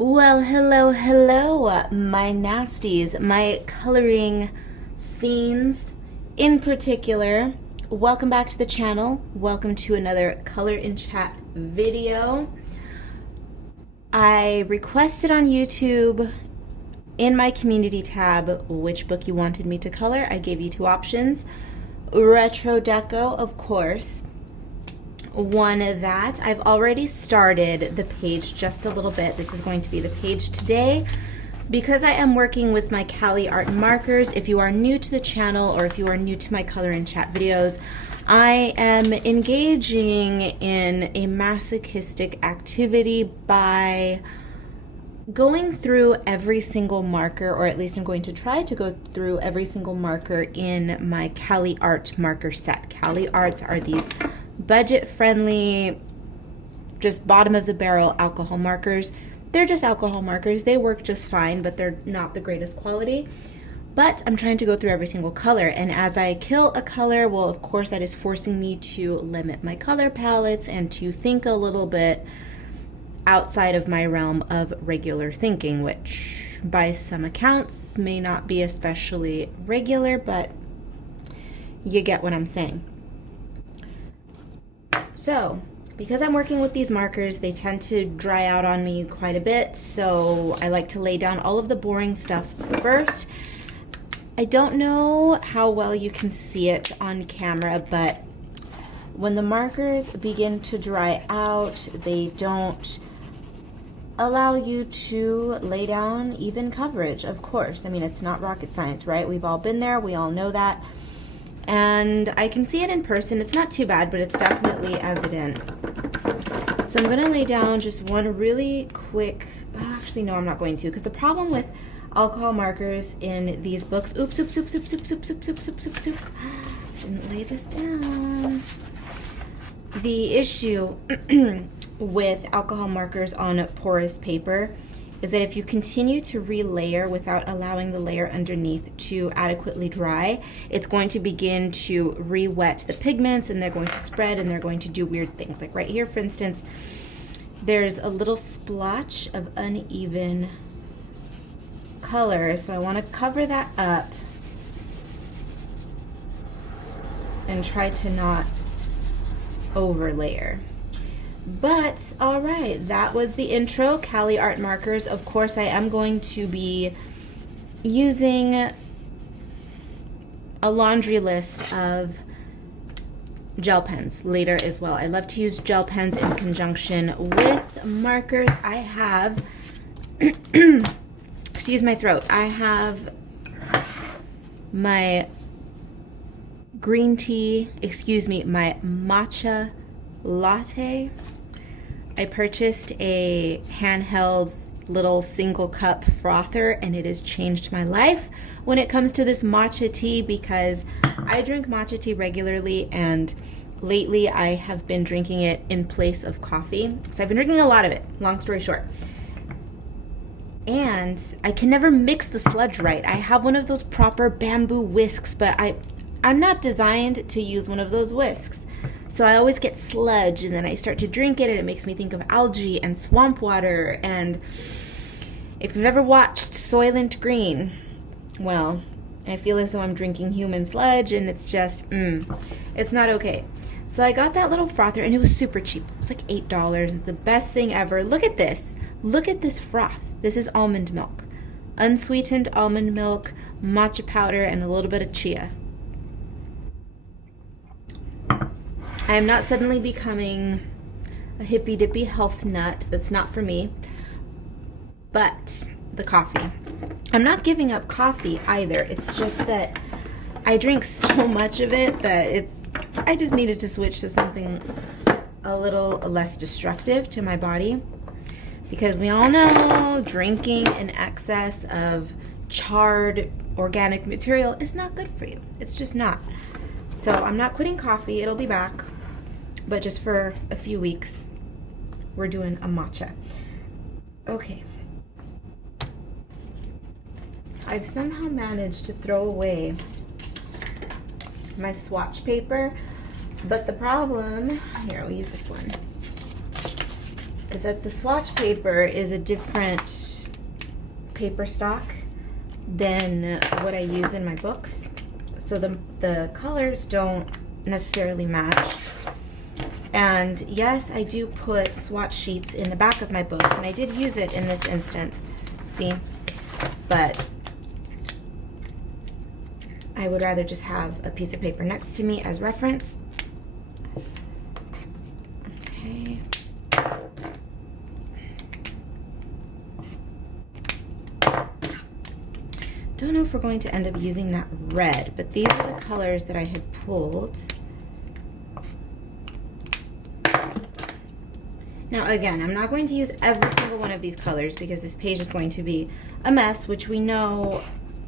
Well, hello, my nasties, my coloring fiends in particular. Welcome back to the channel. Welcome to another Color in Chat video. I requested on YouTube in my community tab which book you wanted me to color. I gave you two options. Retro Deco, of course. One that I've already started the page just a little bit. This is going to be the page today because I am working with my Cali art markers. If you are new to the channel or if you are new to my Color in Chat videos, I am engaging in a masochistic activity by going through every single marker, or at least I'm going to try to go through every single marker in my Cali art marker set. Cali arts are these budget-friendly, just bottom-of-the-barrel alcohol markers. They're just alcohol markers. They work just fine, but they're not the greatest quality. But I'm trying to go through every single color, and as I kill a color, well, of course, that is forcing me to limit my color palettes and to think a little bit outside of my realm of regular thinking, which by some accounts may not be especially regular, but you get what I'm saying. So, because I'm working with these markers, they tend to dry out on me quite a bit, so I like to lay down all of the boring stuff first. I don't know how well you can see it on camera, but when the markers begin to dry out, they don't allow you to lay down even coverage, of course. I mean, it's not rocket science, right? We've all been there, we all know that. And I can see it in person. It's not too bad, but it's definitely evident. So I'm going to lay down just one really quick, actually no, I'm not going to, because the problem with alcohol markers in these books, oops, didn't lay this down. The issue with alcohol markers on porous paper is that if you continue to relayer without allowing the layer underneath to adequately dry, it's going to begin to re-wet the pigments, and they're going to spread and they're going to do weird things. Like right here, for instance, there's a little splotch of uneven color, so I want to cover that up and try to not overlayer. But all right, that was the intro. Cali art markers. Of course, I am going to be using a laundry list of gel pens later as well. I love to use gel pens in conjunction with markers. I have excuse my throat. I have my green tea, my matcha latte. I purchased a handheld little single cup frother, and it has changed my life when it comes to this matcha tea, because I drink matcha tea regularly, and lately I have been drinking it in place of coffee. So I've been drinking a lot of it, long story short. And I can never mix the sludge right. I have one of those proper bamboo whisks, but I'm not designed to use one of those whisks. So I always get sludge, and then I start to drink it, and it makes me think of algae and swamp water. And if you've ever watched Soylent Green, well, I feel as though I'm drinking human sludge, and it's just, it's not okay. So I got that little frother, and it was super cheap. It was like $8. It's the best thing ever. Look at this. Look at this froth. This is almond milk. Unsweetened almond milk, matcha powder, and a little bit of chia. I am not suddenly becoming a hippy-dippy health nut. That's not for me. But the coffee. I'm not giving up coffee either. It's just that I drink so much of it that I just needed to switch to something a little less destructive to my body. Because we all know drinking in excess of charred organic material is not good for you. It's just not. So I'm not quitting coffee. It'll be back. But just for a few weeks, we're doing a matcha. Okay. I've somehow managed to throw away my swatch paper, but the problem, here, I'll use this one. is that the swatch paper is a different paper stock than what I use in my books. So the colors don't necessarily match. And yes, I do put swatch sheets in the back of my books, and I did use it in this instance. See? But I would rather just have a piece of paper next to me as reference. Okay. Don't know if we're going to end up using that red, but these are the colors that I had pulled. Now again, I'm not going to use every single one of these colors because this page is going to be a mess, which we know.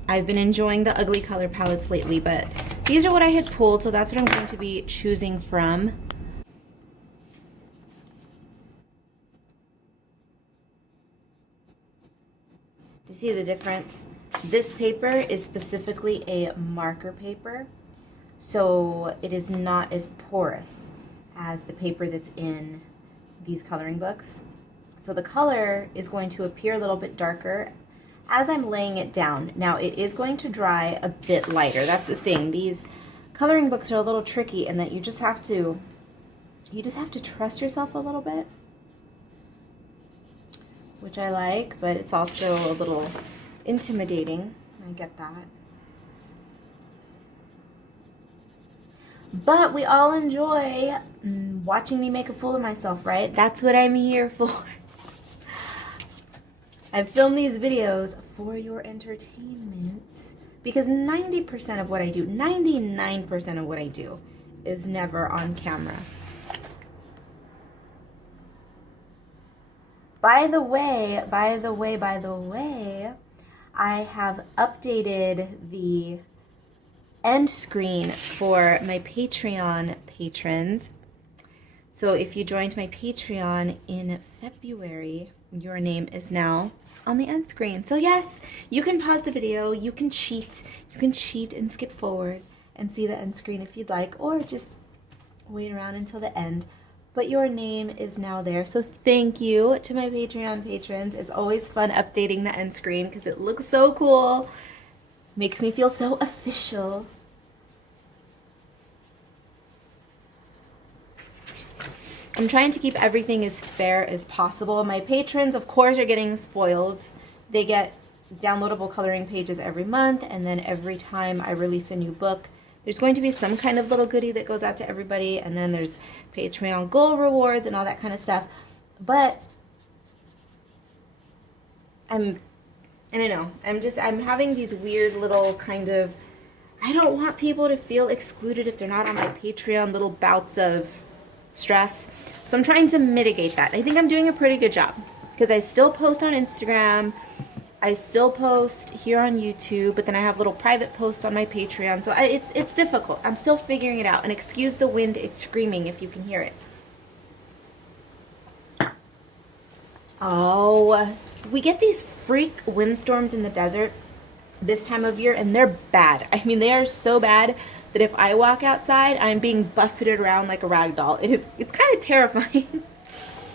I've been enjoying the ugly color palettes lately, but these are what I had pulled, so that's what I'm going to be choosing from. You see the difference? This paper is specifically a marker paper, so it is not as porous as the paper that's in these coloring books. So the color is going to appear a little bit darker as I'm laying it down. Now it is going to dry a bit lighter. That's the thing. These coloring books are a little tricky in that you just have to trust yourself a little bit, which I like, but it's also a little intimidating. I get that. But we all enjoy watching me make a fool of myself, right? That's what I'm here for. I film these videos for your entertainment because 90% of what I do, 99% of what I do is never on camera. By the way, I have updated the end screen for my Patreon patrons. So if you joined my Patreon in February, your name is now on the end screen. So yes, you can pause the video, you can cheat and skip forward and see the end screen if you'd like, or just wait around until the end. But your name is now there. So thank you to my Patreon patrons. It's always fun updating the end screen because it looks so cool. Makes me feel so official. I'm trying to keep everything as fair as possible. My patrons, of course, are getting spoiled. They get downloadable coloring pages every month, and then every time I release a new book, there's going to be some kind of little goodie that goes out to everybody, and then there's Patreon goal rewards and all that kind of stuff. But I don't know, I'm having these weird little kind of, I don't want people to feel excluded if they're not on my Patreon, little bouts of stress. So I'm trying to mitigate that. I think I'm doing a pretty good job because I still post on Instagram. I still post here on YouTube, but then I have little private posts on my Patreon. So it's difficult. I'm still figuring it out. And excuse the wind, it's screaming if you can hear it. Oh, we get these freak windstorms in the desert this time of year, and they're bad. I mean, they are so bad that if I walk outside, I'm being buffeted around like a rag doll. It's kind of terrifying.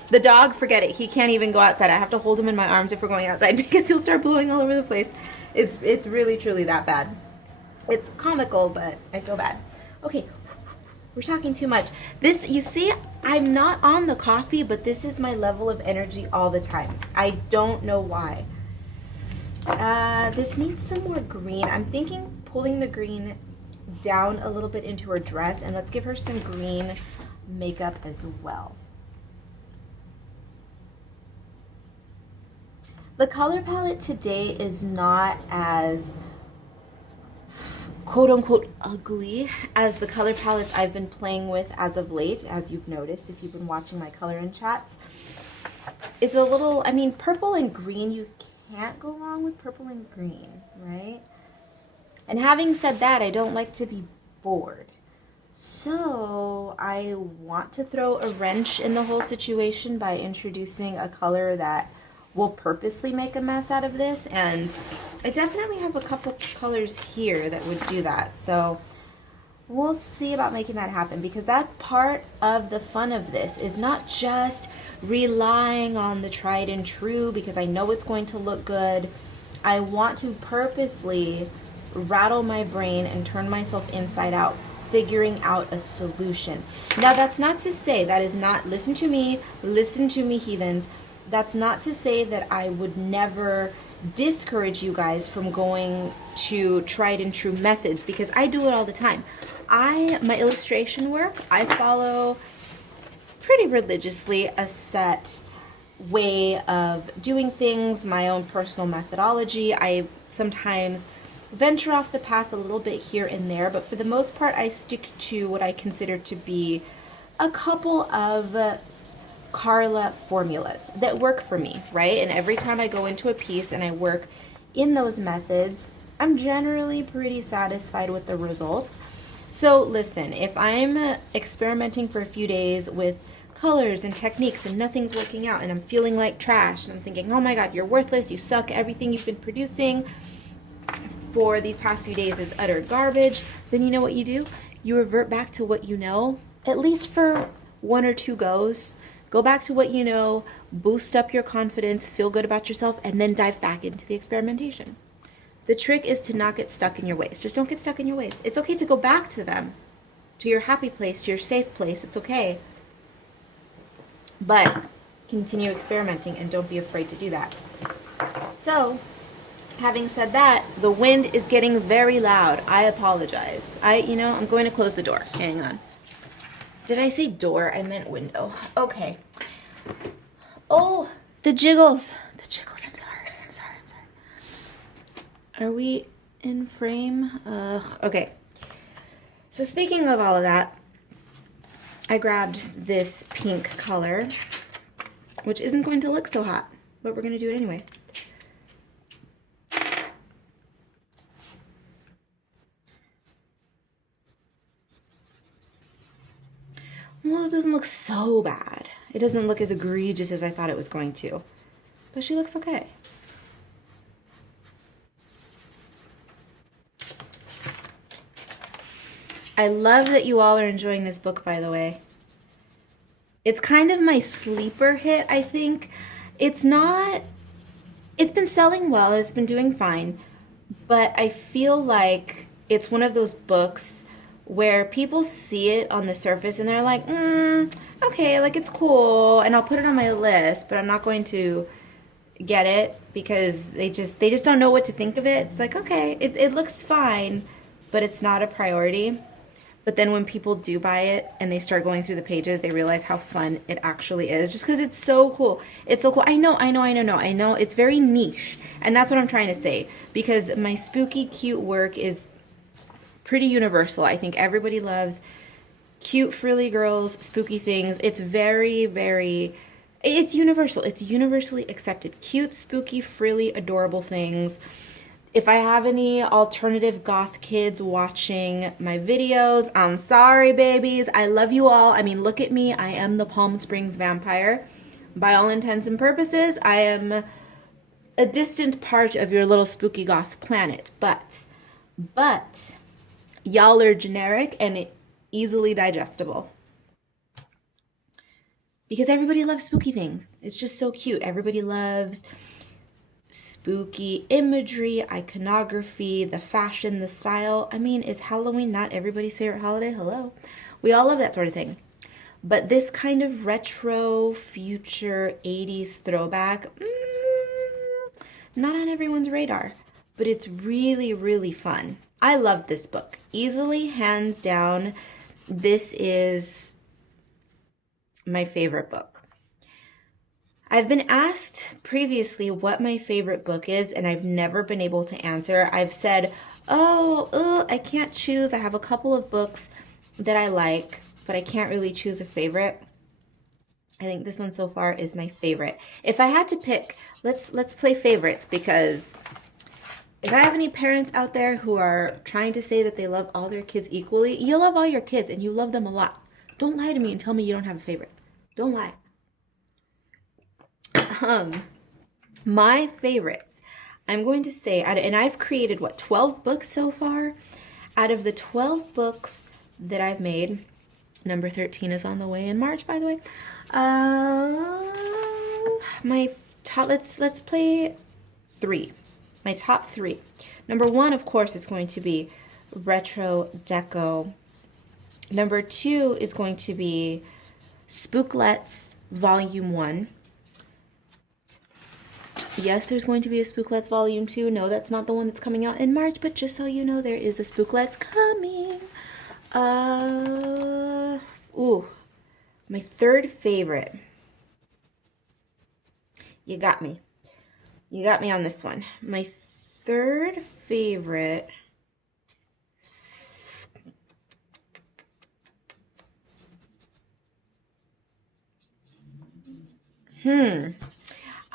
The dog, forget it. He can't even go outside. I have to hold him in my arms if we're going outside because he'll start blowing all over the place. It's really, truly that bad. It's comical, but I feel bad. Okay, we're talking too much. This, you see, I'm not on the coffee, but this is my level of energy all the time. I don't know why. This needs some more green. I'm thinking pulling the green down a little bit into her dress, and let's give her some green makeup as well. The color palette today is not as quote-unquote ugly as the color palettes I've been playing with as of late, as you've noticed if you've been watching my color in chats. It's a little, I mean, purple and green, you can't go wrong with purple and green, right? And having said that, I don't like to be bored. So I want to throw a wrench in the whole situation by introducing a color that will purposely make a mess out of this, and I definitely have a couple colors here that would do that. So we'll see about making that happen, because that's part of the fun of this, is not just relying on the tried and true because I know it's going to look good. I want to purposely rattle my brain and turn myself inside out, figuring out a solution. Now, that's not to say, that is not, listen to me, heathens. That's not to say that I would never discourage you guys from going to tried and true methods, because I do it all the time. My illustration work, I follow pretty religiously a set way of doing things, my own personal methodology. I sometimes venture off the path a little bit here and there, but for the most part, I stick to what I consider to be a couple of Karla formulas that work for me, right? And every time I go into a piece and I work in those methods, I'm generally pretty satisfied with the results. So listen, if I'm experimenting for a few days with colors and techniques and nothing's working out and I'm feeling like trash and I'm thinking, oh my God, you're worthless, you suck, everything you've been producing for these past few days is utter garbage, then you know what you do? You revert back to what you know, at least for 1 or 2 goes. Go back to what you know, boost up your confidence, feel good about yourself, and then dive back into the experimentation. The trick is to not get stuck in your ways. Just don't get stuck in your ways. It's okay to go back to them, to your happy place, to your safe place. It's okay. But continue experimenting and don't be afraid to do that. So, having said that, the wind is getting very loud. I apologize. I'm going to close the door. Hang on. Did I say door? I meant window. Okay. Oh, the jiggles. The jiggles. I'm sorry. Are we in frame? Okay. So speaking of all of that, I grabbed this pink color, which isn't going to look so hot, but we're going to do it anyway. Well, it doesn't look so bad. It doesn't look as egregious as I thought it was going to, but she looks okay. I love that you all are enjoying this book, by the way. It's kind of my sleeper hit, I think. It's been selling well, it's been doing fine, but I feel like it's one of those books where people see it on the surface and they're like, okay, like it's cool, and I'll put it on my list, but I'm not going to get it because they just don't know what to think of it. It's like, okay, it looks fine, but it's not a priority. But then when people do buy it and they start going through the pages, they realize how fun it actually is, just because it's so cool. It's so cool. I know. It's very niche. And that's what I'm trying to say, because my spooky, cute work is pretty universal. I think everybody loves cute, frilly girls, spooky things. It's very, very, it's universal. It's universally accepted. Cute, spooky, frilly, adorable things. If I have any alternative goth kids watching my videos, I'm sorry, babies. I love you all. I mean, look at me. I am the Palm Springs vampire. By all intents and purposes, I am a distant part of your little spooky goth planet. But y'all are generic and easily digestible. Because everybody loves spooky things. It's just so cute. Everybody loves spooky imagery, iconography, the fashion, the style. I mean, is Halloween not everybody's favorite holiday? Hello. We all love that sort of thing. But this kind of retro, future, 80s throwback, not on everyone's radar. But it's really, really fun. I love this book. Easily, hands down, this is my favorite book. I've been asked previously what my favorite book is, and I've never been able to answer. I've said, I can't choose. I have a couple of books that I like, but I can't really choose a favorite. I think this one so far is my favorite. If I had to pick, let's play favorites, because if I have any parents out there who are trying to say that they love all their kids equally, you love all your kids and you love them a lot. Don't lie to me and tell me you don't have a favorite. Don't lie. My favorites, I'm going to say, and I've created, 12 books so far? Out of the 12 books, that I've made. Number 13 is on the way in March, by the way. My top, let's play 3. My top 3. Number 1, of course, is going to be Retro Deco. Number 2 is going to be Spooklets Volume 1. Yes, there's going to be a Spooklets Volume 2. No, that's not the one that's coming out in March, but just so you know, there is a Spooklets coming. Ooh, my third favorite. You got me. You got me on this one. My third favorite.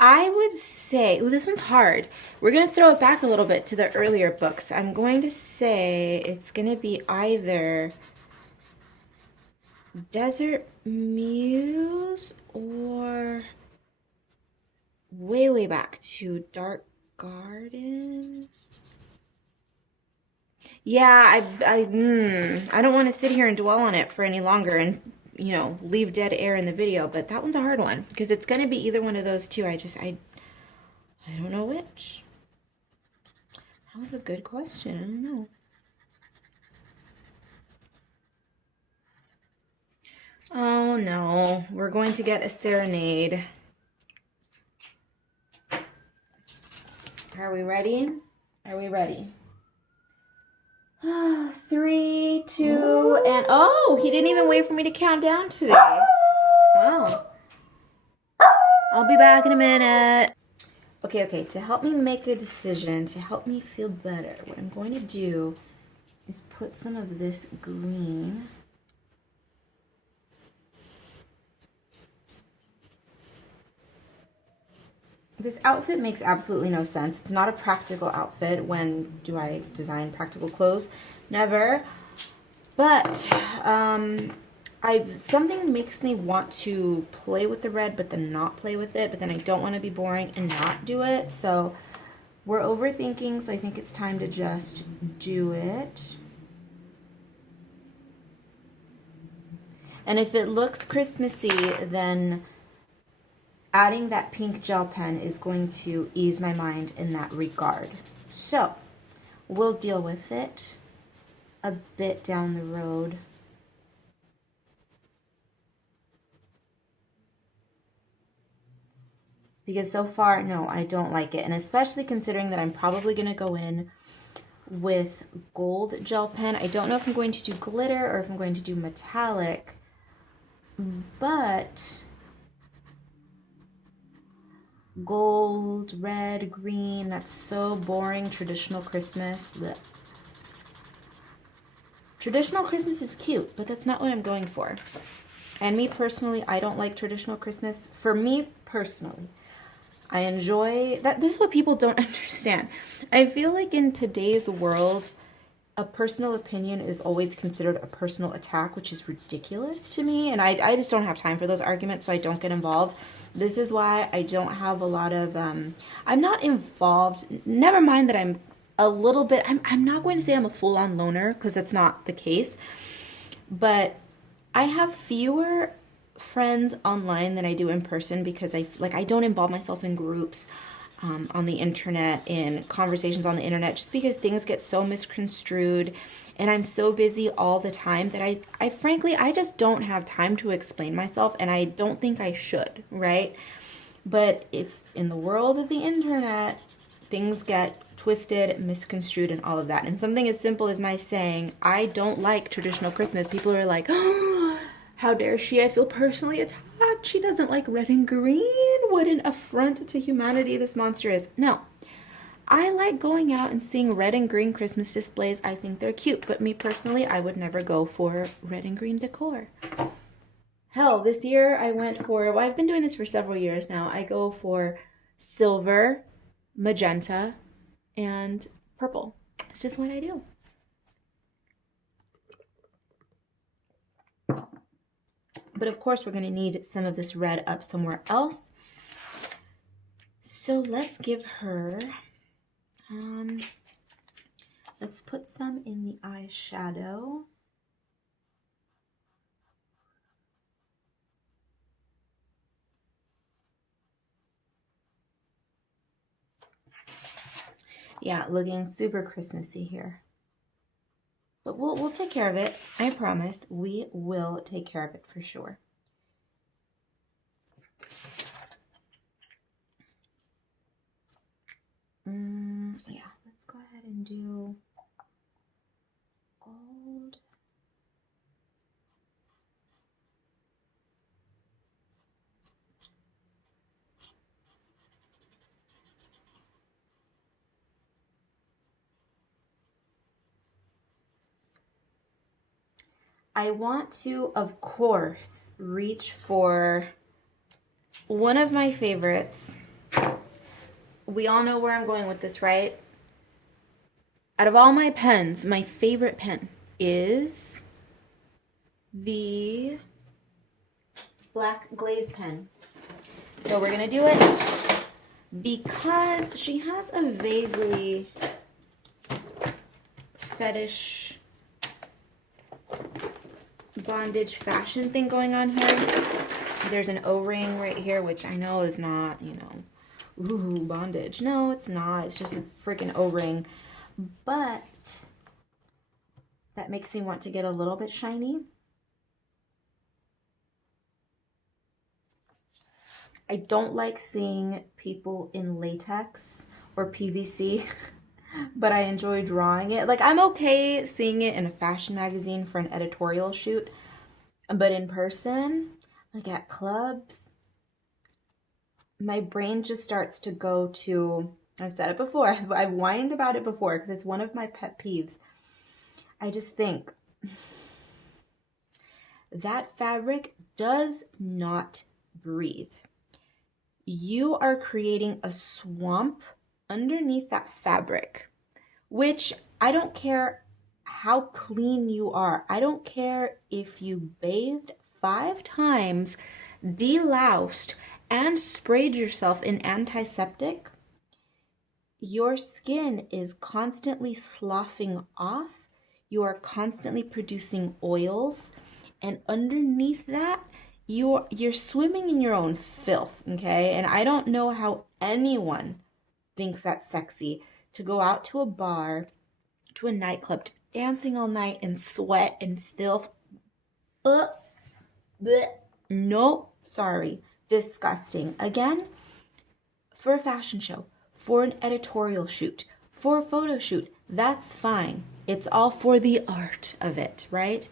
I would say, ooh, this one's hard. We're going to throw it back a little bit to the earlier books. I'm going to say it's going to be either Desert Muse or way back to Dark Garden. Yeah, I don't want to sit here and dwell on it for any longer and, you know, leave dead air in the video, but that one's a hard one because it's going to be either one of those two. I don't know which. That was a good question. I don't know. Oh no, we're going to get a serenade. Are we ready? Are we ready? 3, 2, and oh, he didn't even wait for me to count down today. Oh. I'll be back in a minute. Okay, to help me make a decision, to help me feel better, what I'm going to do is put some of this green. This outfit makes absolutely no sense. It's not a practical outfit. When do I design practical clothes? Never. But something makes me want to play with the red, but then not play with it. But then I don't want to be boring and not do it. So we're overthinking. So I think it's time to just do it. And if it looks Christmassy, then adding that pink gel pen is going to ease my mind in that regard. So we'll deal with it a bit down the road. Because so far, no, I don't like it. And especially considering that I'm probably going to go in with gold gel pen. I don't know if I'm going to do glitter or if I'm going to do metallic. But gold, red, green, that's so boring. Traditional Christmas. Blech. Traditional Christmas is cute, but that's not what I'm going for. And me personally, I don't like traditional Christmas. For me personally, I enjoy that. This is what people don't understand. I feel like in today's world, a personal opinion is always considered a personal attack, which is ridiculous to me. And I just don't have time for those arguments, so I don't get involved. This is why I don't have a lot of, I'm not involved. Never mind that I'm a little bit, I'm not going to say I'm a full-on loner, because that's not the case. But I have fewer friends online than I do in person because I don't involve myself in groups on the internet, in conversations on the internet, just because things get so misconstrued and I'm so busy all the time that I frankly, I just don't have time to explain myself, and I don't think I should, right? But it's in the world of the internet, things get twisted, misconstrued, and all of that. And something as simple as my saying, I don't like traditional Christmas, people are like, oh, how dare she? I feel personally attacked. She doesn't like red and green. What an affront to humanity this monster is. No, I like going out and seeing red and green Christmas displays. I think they're cute, but me personally, I would never go for red and green decor. Hell, this year I went for, well, I've been doing this for several years now. I go for silver, magenta, and purple. It's just what I do. But of course, we're going to need some of this red up somewhere else. So let's give her, let's put some in the eyeshadow. Yeah, looking super Christmassy here. But we'll take care of it. I promise. We will take care of it for sure. Yeah, let's go ahead and do gold. I want to, of course, reach for one of my favorites. We all know where I'm going with this, right? Out of all my pens, my favorite pen is the black glaze pen. So we're gonna do it because she has a vaguely fetish bondage fashion thing going on here. There's an O-ring right here, which I know is not, you know, ooh, bondage. No, it's not. It's just a freaking O-ring. But that makes me want to get a little bit shiny. I don't like seeing people in latex or PVC, but I enjoy drawing it. Like, I'm okay seeing it in a fashion magazine for an editorial shoot, but in person, like at clubs, my brain just starts to go to, I've said it before, I've whined about it before because it's one of my pet peeves. I just think that fabric does not breathe. You are creating a swamp underneath that fabric, which I don't care how clean you are. I don't care if you bathed 5 times, deloused, and sprayed yourself in antiseptic. Your skin is constantly sloughing off. You are constantly producing oils, and underneath that, you're swimming in your own filth, okay? And I don't know how anyone thinks that's sexy to go out to a bar, to a nightclub, dancing all night in sweat and filth. Nope, sorry, disgusting. Again, for a fashion show, for an editorial shoot, for a photo shoot, that's fine. It's all for the art of it, right?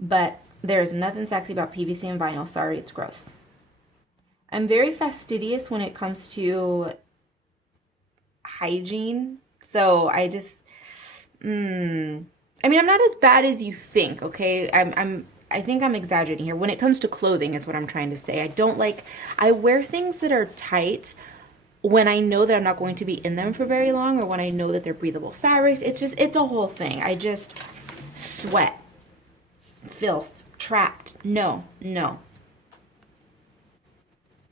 But there's nothing sexy about PVC and vinyl. Sorry, it's gross. I'm very fastidious when it comes to hygiene. So I just, I mean, I'm not as bad as you think, okay? I think I'm exaggerating here. When it comes to clothing is what I'm trying to say. I wear things that are tight when I know that I'm not going to be in them for very long, or when I know that they're breathable fabrics. It's a whole thing. I just sweat, filth, trapped. No.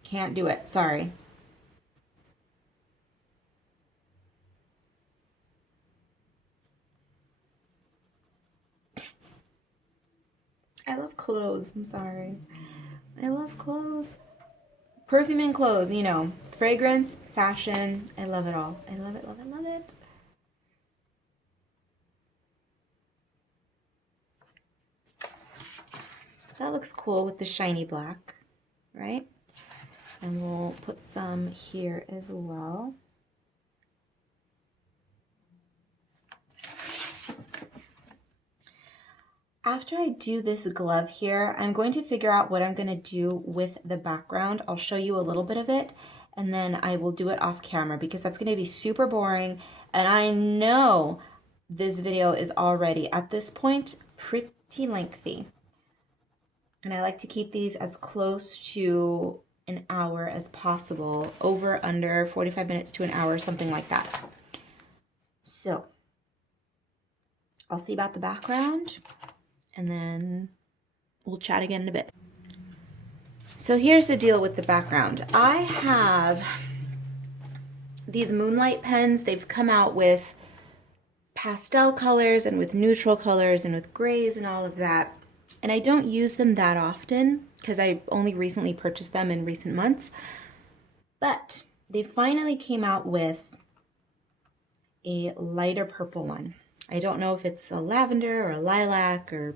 Can't do it. Sorry. I love clothes. I'm sorry. I love clothes. Perfume and clothes, you know. Fragrance, fashion. I love it all. I love it, love it, love it. That looks cool with the shiny black, right? And we'll put some here as well. After I do this glove here, I'm going to figure out what I'm going to do with the background. I'll show you a little bit of it, and then I will do it off camera because that's going to be super boring. And I know this video is already, at this point, pretty lengthy. And I like to keep these as close to an hour as possible, over, under, 45 minutes to an hour, something like that. So I'll see about the background, and then we'll chat again in a bit. So here's the deal with the background. I have these Moonlight pens. They've come out with pastel colors and with neutral colors and with grays and all of that. And I don't use them that often because I only recently purchased them in recent months. But they finally came out with a lighter purple one. I don't know if it's a lavender or a lilac or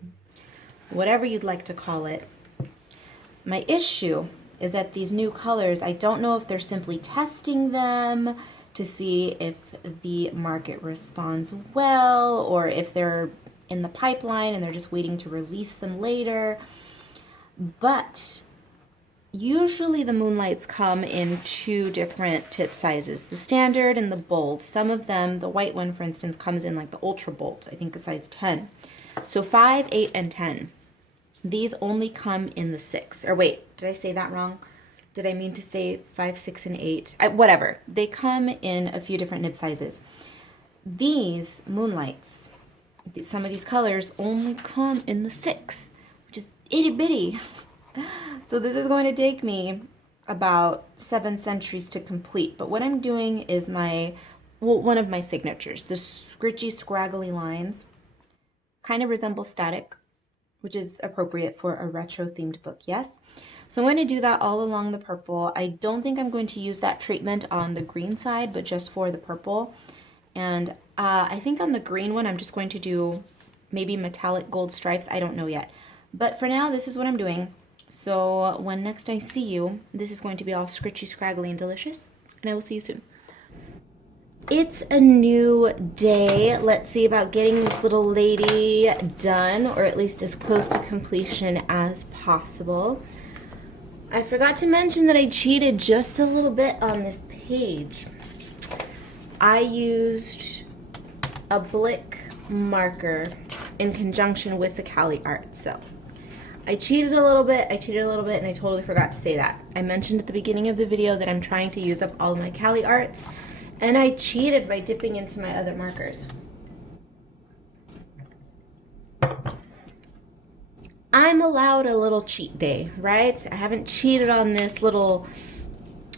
whatever you'd like to call it. My issue is that these new colors, I don't know if they're simply testing them to see if the market responds well, or if they're in the pipeline and they're just waiting to release them later. But usually the Moonlights come in two different tip sizes, the standard and the bold. Some of them, the white one for instance, comes in like the ultra bold, I think a size 10. So 5, 8, and 10. These only come in the 6. Or wait, did I say that wrong? Did I mean to say 5, 6, and 8? Whatever. They come in a few different nib sizes. These Moonlights, some of these colors only come in the 6, which is itty bitty. So this is going to take me about 7 centuries to complete. But what I'm doing is one of my signatures. The scritchy, scraggly lines kind of resemble static, which is appropriate for a retro themed book, yes? So I'm going to do that all along the purple. I don't think I'm going to use that treatment on the green side, but just for the purple. And I think on the green one, I'm just going to do maybe metallic gold stripes. I don't know yet. But for now, this is what I'm doing. So when next I see you, this is going to be all scritchy, scraggly, and delicious. And I will see you soon. It's a new day. Let's see about getting this little lady done, or at least as close to completion as possible. I forgot to mention that I cheated just a little bit on this page. I used a Blick marker in conjunction with the Cali art. So I cheated a little bit, and I totally forgot to say that. I mentioned at the beginning of the video that I'm trying to use up all of my Cali arts, and I cheated by dipping into my other markers. I'm allowed a little cheat day, right? I haven't cheated on this little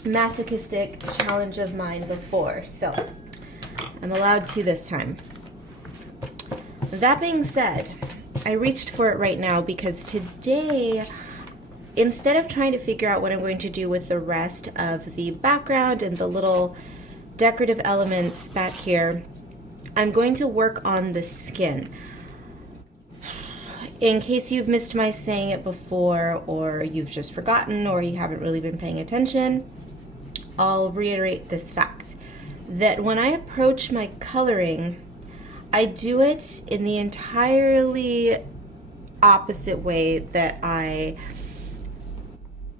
masochistic challenge of mine before, so I'm allowed to this time. That being said, I reached for it right now because today, instead of trying to figure out what I'm going to do with the rest of the background and the little decorative elements back here, I'm going to work on the skin. In case you've missed my saying it before, or you've just forgotten, or you haven't really been paying attention, I'll reiterate this fact, that when I approach my coloring, I do it in the entirely opposite way that I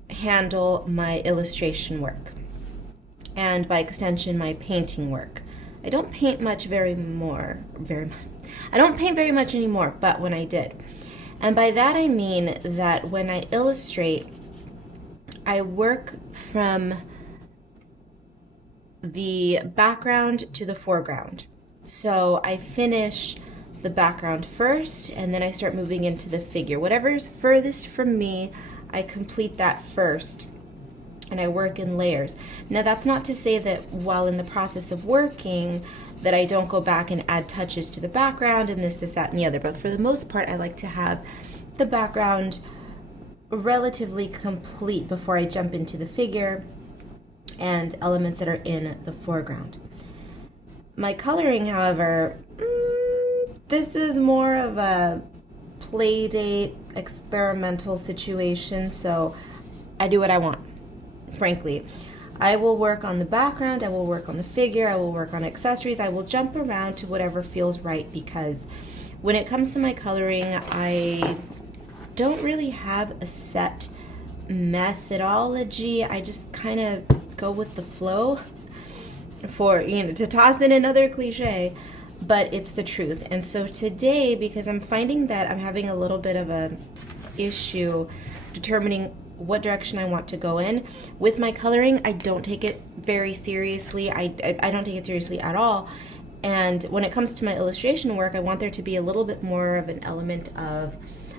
handle my illustration work, and by extension my painting work. I don't paint much I don't paint very much anymore, but when I did. And by that I mean that when I illustrate, I work from the background to the foreground. So I finish the background first, and then I start moving into the figure. Whatever's furthest from me, I complete that first, and I work in layers. Now that's not to say that while in the process of working that I don't go back and add touches to the background and this, that, and the other, but for the most part I like to have the background relatively complete before I jump into the figure and elements that are in the foreground. My coloring, however, this is more of a play date, experimental situation, so I do what I want, frankly. I will work on the background, I will work on the figure, I will work on accessories, I will jump around to whatever feels right, because when it comes to my coloring, I don't really have a set methodology. I just kind of go with the flow, for, to toss in another cliche, but it's the truth. And so today, because I'm finding that I'm having a little bit of a issue determining what direction I want to go in with my coloring, I don't take it very seriously. I don't take it seriously at all. And when it comes to my illustration work, I want there to be a little bit more of an element of,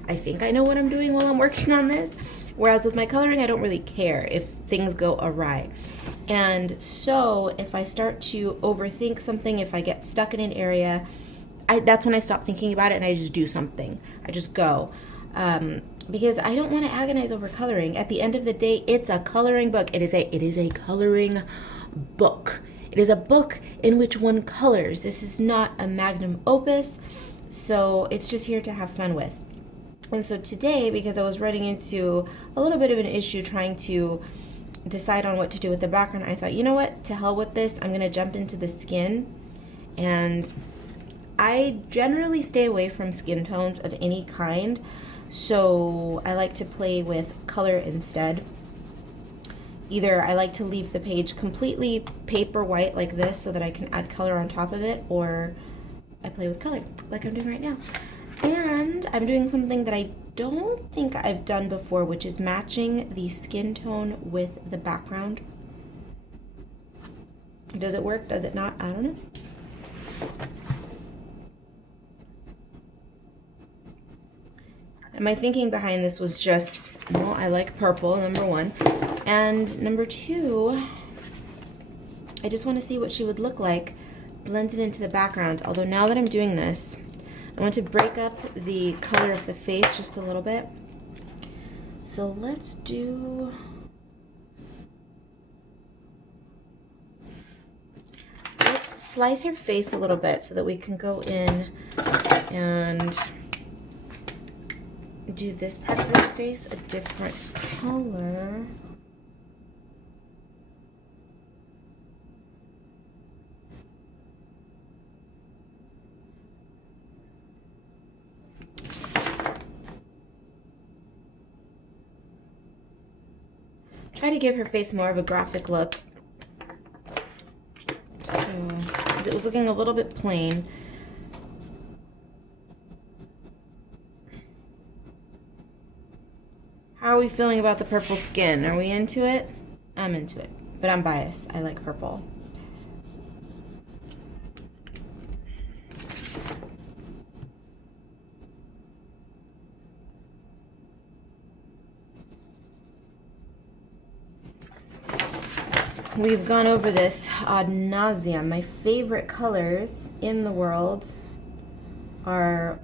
I think I know what I'm doing while I'm working on this. Whereas with my coloring, I don't really care if things go awry. And so if I start to overthink something, if I get stuck in an area, that's when I stop thinking about it and I just do something. I just go. Because I don't want to agonize over coloring. At the end of the day, it's a coloring book. It is a coloring book. It is a book in which one colors. This is not a magnum opus, so it's just here to have fun with. And so today, because I was running into a little bit of an issue trying to decide on what to do with the background, I thought, you know what, to hell with this, I'm going to jump into the skin. And I generally stay away from skin tones of any kind, so I like to play with color instead. Either I like to leave the page completely paper white like this so that I can add color on top of it, or I play with color like I'm doing right now. And I'm doing something that I don't think I've done before, which is matching the skin tone with the background. Does it work? Does it not? I don't know. And my thinking behind this was just, well, I like purple, number one. And number two, I just want to see what she would look like blended into the background. Although now that I'm doing this, I want to break up the color of the face just a little bit. So let's slice her face a little bit so that we can go in and do this part of her face a different color. Try to give her face more of a graphic look. So, because it was looking a little bit plain. How are we feeling about the purple skin? Are we into it? I'm into it, but I'm biased. I like purple. We've gone over this ad nauseum. My favorite colors in the world are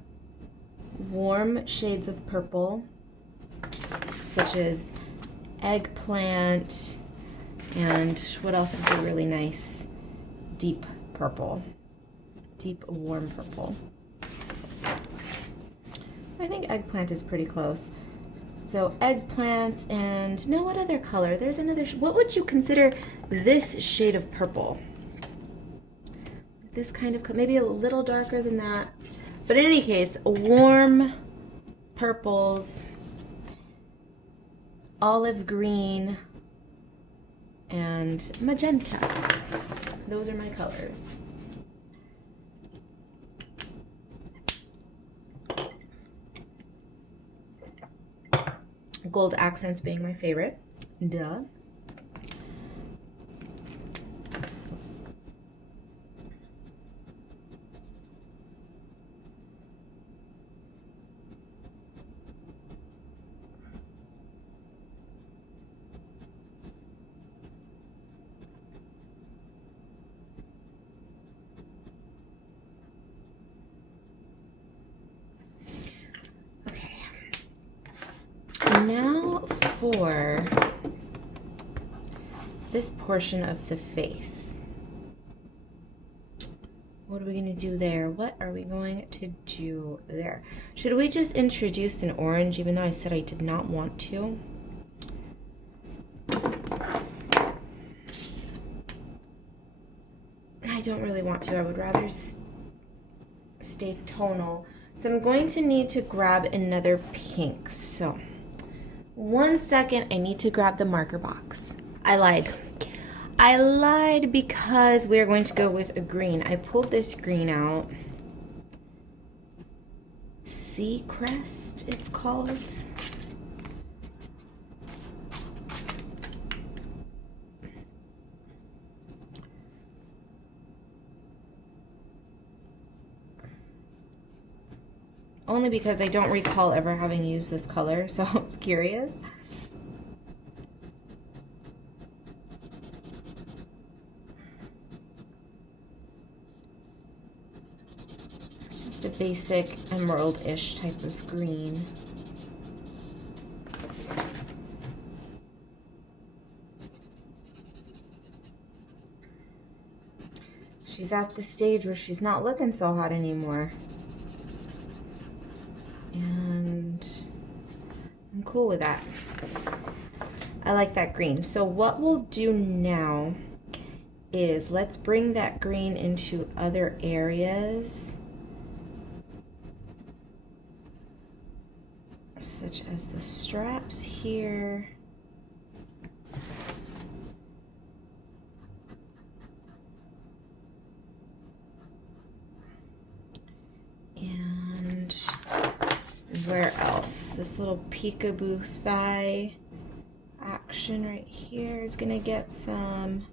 warm shades of purple, such as eggplant, and what else is a really nice deep purple, deep warm purple. I think eggplant is pretty close. So eggplants, and no, what other color? There's another, what would you consider this shade of purple? This kind of, maybe a little darker than that. But in any case, warm purples, olive green, and magenta. Those are my colors. Gold accents being my favorite. Duh. Now for this portion of the face. What are we going to do there? What are we going to do there? Should we just introduce an orange, even though I said I did not want to? I don't really want to. I would rather stay tonal. So I'm going to need to grab another pink. So 1 second, I need to grab the marker box. I lied. I lied because we're going to go with a green. I pulled this green out. Sea Crest, it's called. Only because I don't recall ever having used this color, so I was curious. It's just a basic emerald-ish type of green. she's at the stage where she's not looking so hot anymore. And I'm cool with that. I like that green. So what we'll do now is let's bring that green into other areas, such as the straps here. And where else? This little peekaboo thigh action right here is gonna get some.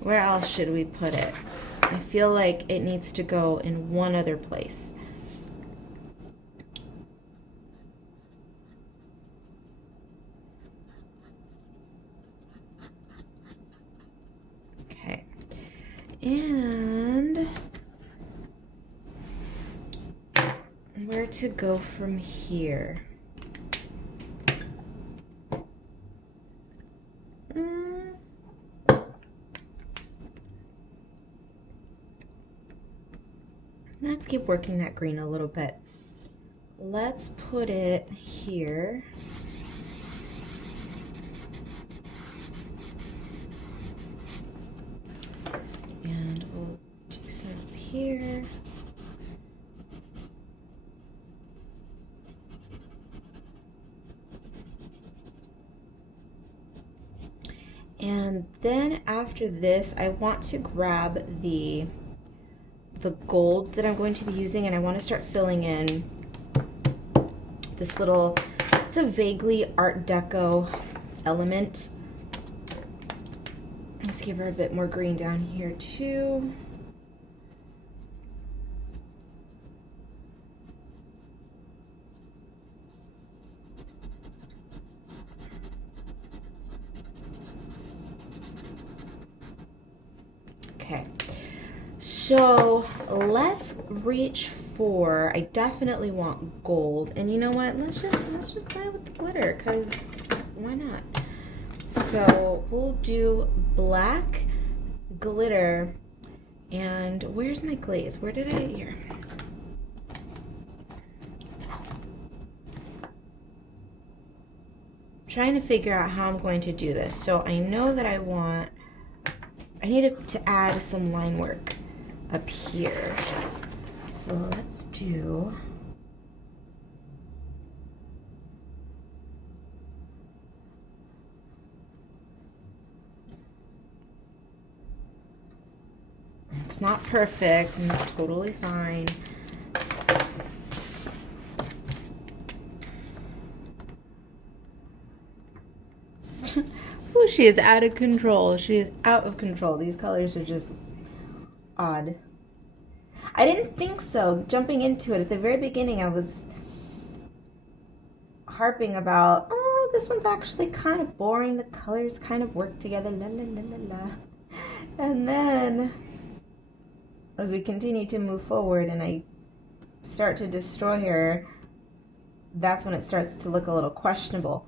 Where else should we put it? I feel like it needs to go in one other place. Okay. And where to go from here? Let's keep working that green a little bit. Let's put it here. And we'll do some up here. And then after this, I want to grab the golds that I'm going to be using, and I want to start filling in this little, it's a vaguely Art Deco element. Let's give her a bit more green down here too. Okay. So let's reach for, I definitely want gold, and you know what, let's just play with the glitter, because why not? So we'll do black glitter, and where's my glaze? Where did I, here. I'm trying to figure out how I'm going to do this. So I know that I need to add some line work up here. So let's do, it's not perfect and it's totally fine. Oh, she is out of control. She is out of control. These colors are just odd. I didn't think so. Jumping into it at the very beginning, I was harping about, oh, this one's actually kind of boring. The colors kind of work together. La la la la la. And then, as we continue to move forward and I start to destroy her, that's when it starts to look a little questionable.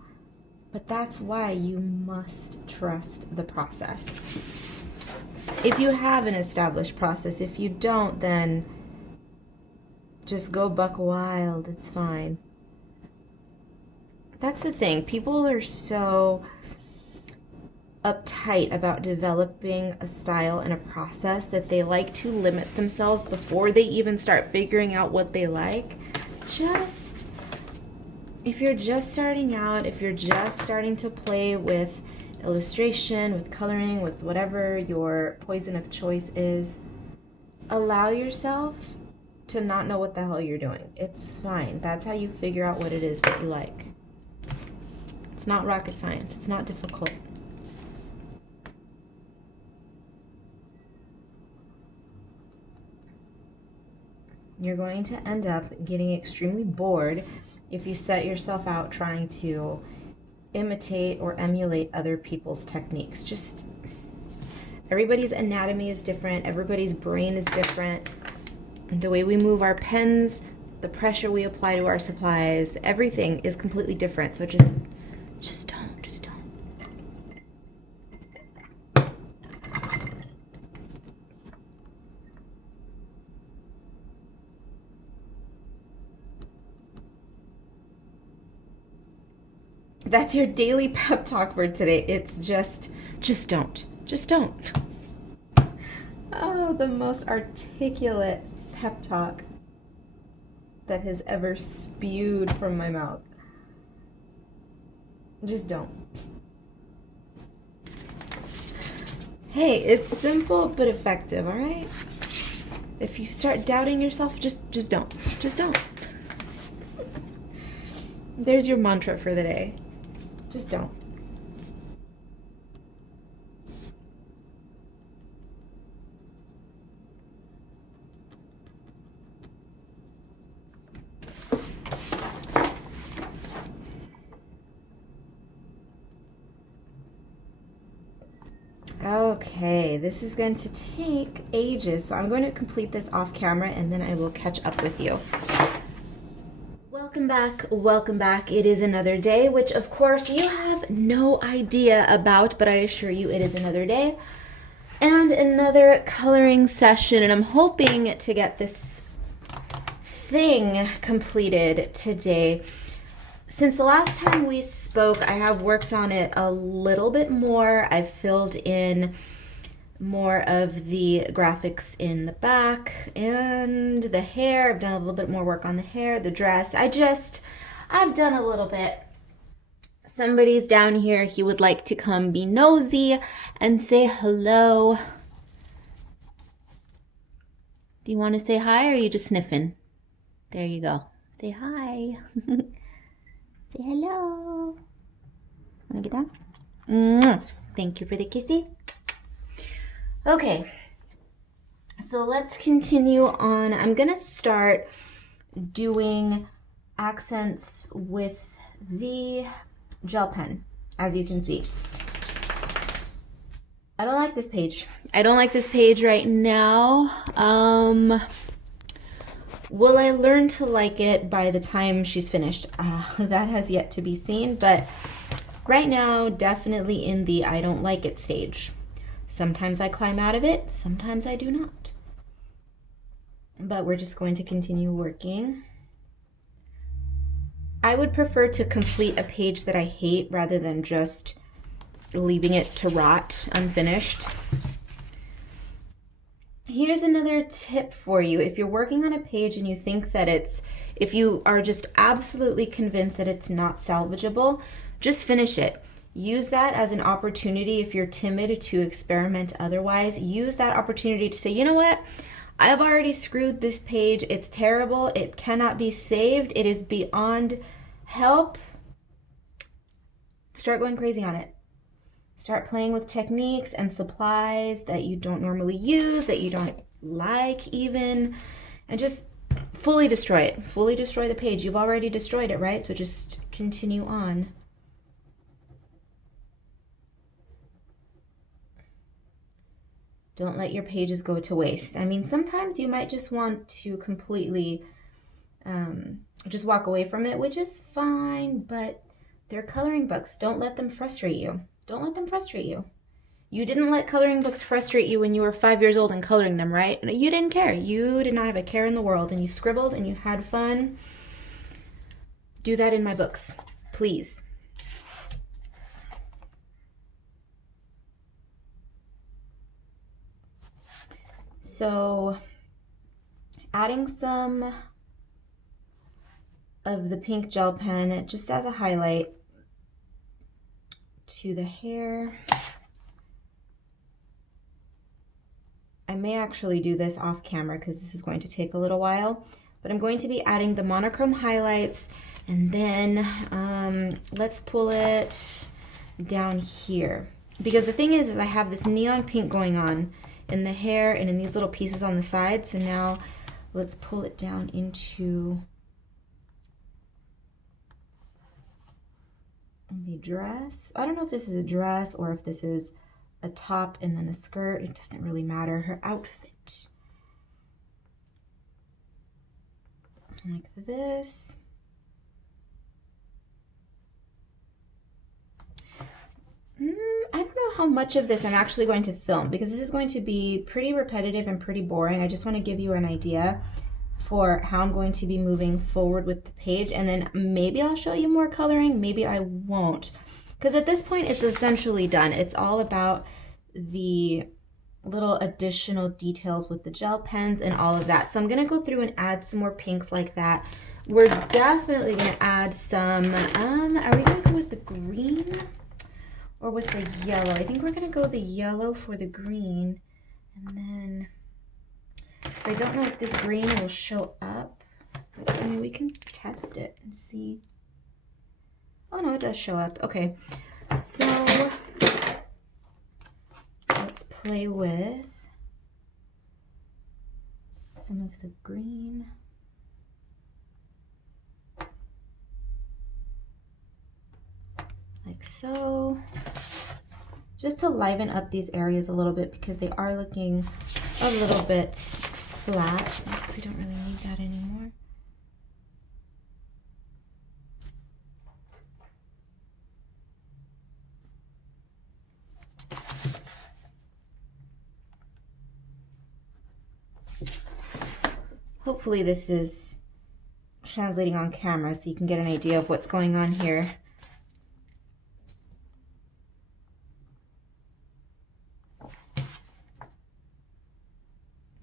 But that's why you must trust the process. If you have an established process, if you don't, then just go buck wild. It's fine. That's the thing. People are so uptight about developing a style and a process that they like to limit themselves before they even start figuring out what they like. If you're just starting out, if you're just starting to play with illustration, with coloring, with whatever your poison of choice is, allow yourself to not know what the hell you're doing. It's fine. That's how you figure out what it is that you like. It's not rocket science. It's not difficult. You're going to end up getting extremely bored if you set yourself out trying to imitate or emulate other people's techniques. Just, everybody's anatomy is different, everybody's brain is different. The way we move our pens the pressure we apply to our supplies, everything is completely different. So just don't, just don't. That's your daily pep talk for today. It's just don't. Just don't. Oh, the most articulate pep talk that has ever spewed from my mouth. Just don't. Hey, it's simple but effective, all right? If you start doubting yourself, just don't. Just don't. There's your mantra for the day. Just don't. Okay, this is going to take ages, so I'm going to complete this off camera and then I will catch up with you. Welcome back, welcome back. It is another day, which of course you have no idea about, but I assure you it is another day and another coloring session, and I'm hoping to get this thing completed today. Since the last time we spoke, I have worked on it a little bit more. I've filled in more of the graphics in the back and the hair. I've done a little bit more work on the hair, the dress. I've done a little bit. Somebody's down here. He would like to come be nosy and say hello. Do you want to say hi or are you just sniffing? There you go. Say hi. Say hello. Want to get down? Thank you for the kissy. Okay, so let's continue on. I'm going to start doing accents with the gel pen, as you can see. I don't like this page. I don't like this page right now. Will I learn to like it by the time she's finished? That has yet to be seen, but right now, definitely in the I don't like it stage. Sometimes I climb out of it, sometimes I do not. But we're just going to continue working. I would prefer to complete a page that I hate rather than just leaving it to rot unfinished. Here's another tip for you. If you're working on a page and you think that if you are just absolutely convinced that it's not salvageable, just finish it. Use that as an opportunity if you're timid to experiment otherwise. Use that opportunity to say, you know what? I've already screwed this page. It's terrible. It cannot be saved. It is beyond help. Start going crazy on it. Start playing with techniques and supplies that you don't normally use, that you don't like even, and just fully destroy it. Fully destroy the page. You've already destroyed it, right? So just continue on. Don't let your pages go to waste. I mean, sometimes you might just want to completely just walk away from it, which is fine, but they're coloring books. Don't let them frustrate you. Don't let them frustrate you. You didn't let coloring books frustrate you when you were 5 years old and coloring them, right? You didn't care. You did not have a care in the world, and you scribbled and you had fun. Do that in my books, please. So, adding some of the pink gel pen just as a highlight to the hair. I may actually do this off camera because this is going to take a little while, but I'm going to be adding the monochrome highlights, and then let's pull it down here, because the thing is I have this neon pink going on in the hair and in these little pieces on the side. So now let's pull it down into the dress. I don't know if this is a dress or if this is a top and then a skirt. It doesn't really matter. Her outfit. like this. I don't know how much of this I'm actually going to film because this is going to be pretty repetitive and pretty boring. I just want to give you an idea for how I'm going to be moving forward with the page, and then maybe I'll show you more coloring, maybe I won't. Because at this point it's essentially done. It's all about the little additional details with the gel pens and all of that. So I'm going to go through and add some more pinks like that. We're definitely going to add some, are we going to go with the green or with the yellow? I think we're going to go the yellow for the green. And then, I don't know if this green will show up. But, I mean, we can test it and see. Oh no, it does show up. Okay, so let's play with some of the green. Like so. Just to liven up these areas a little bit because they are looking a little bit flat. I guess we don't really need that anymore. Hopefully this is translating on camera so you can get an idea of what's going on here.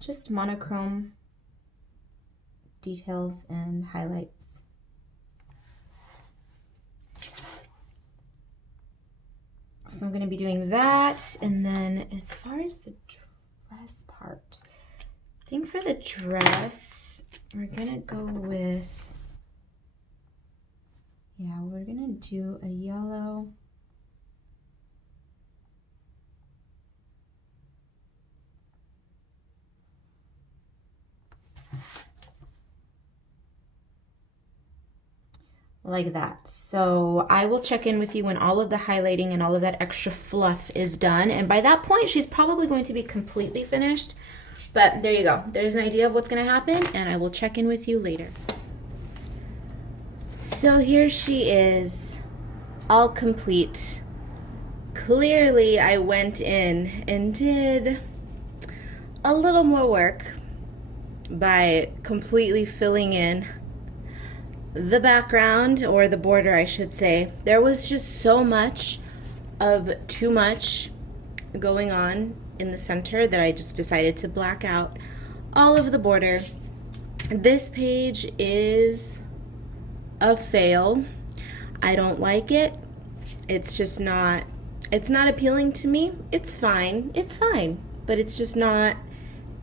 Just monochrome details and highlights. So I'm going to be doing that, and then as far as the dress part, I think for the dress, we're gonna go with, yeah, we're gonna do a yellow. Like that. So I will check in with you when all of the highlighting and all of that extra fluff is done. And by that point, she's probably going to be completely finished. But there you go. There's an idea of what's going to happen, and I will check in with you later. So here she is, all complete. Clearly, I went in and did a little more work by completely filling in the background, or the border, I should say. There was just so much of too much going on in the center that I just decided to black out all of the border. This page is a fail. I don't like it. It's just not, it's not appealing to me. It's fine, but it's just not,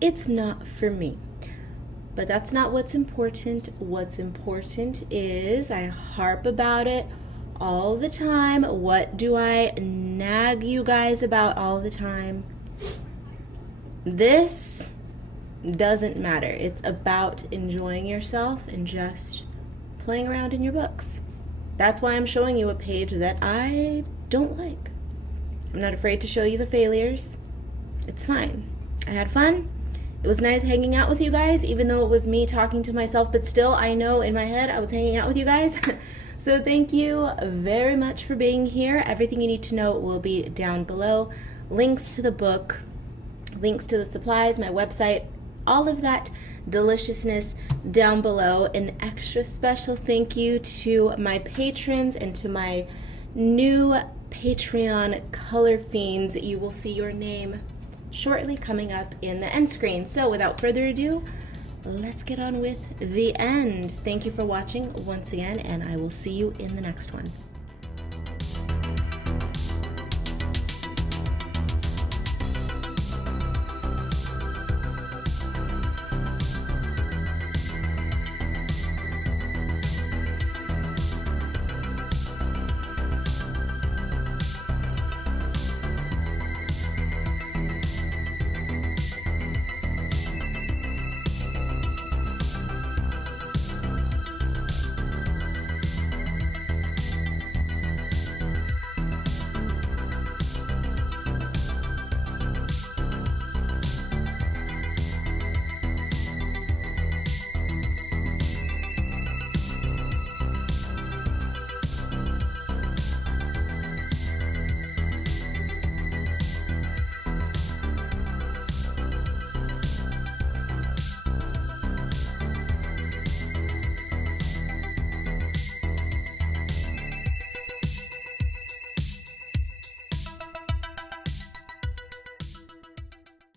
it's not for me. But that's not what's important. What's important is, I harp about it all the time. What do I nag you guys about all the time? This doesn't matter. It's about enjoying yourself and just playing around in your books. That's why I'm showing you a page that I don't like. I'm not afraid to show you the failures. It's fine. I had fun. It was nice hanging out with you guys, even though it was me talking to myself, but still, I know in my head I was hanging out with you guys. So thank you very much for being here. Everything you need to know will be down below. Links to the book, links to the supplies, my website, all of that deliciousness down below. An extra special thank you to my patrons and to my new Patreon color fiends. You will see your name shortly coming up in the end screen. So without further ado, let's get on with the end. Thank you for watching once again, and I will see you in the next one.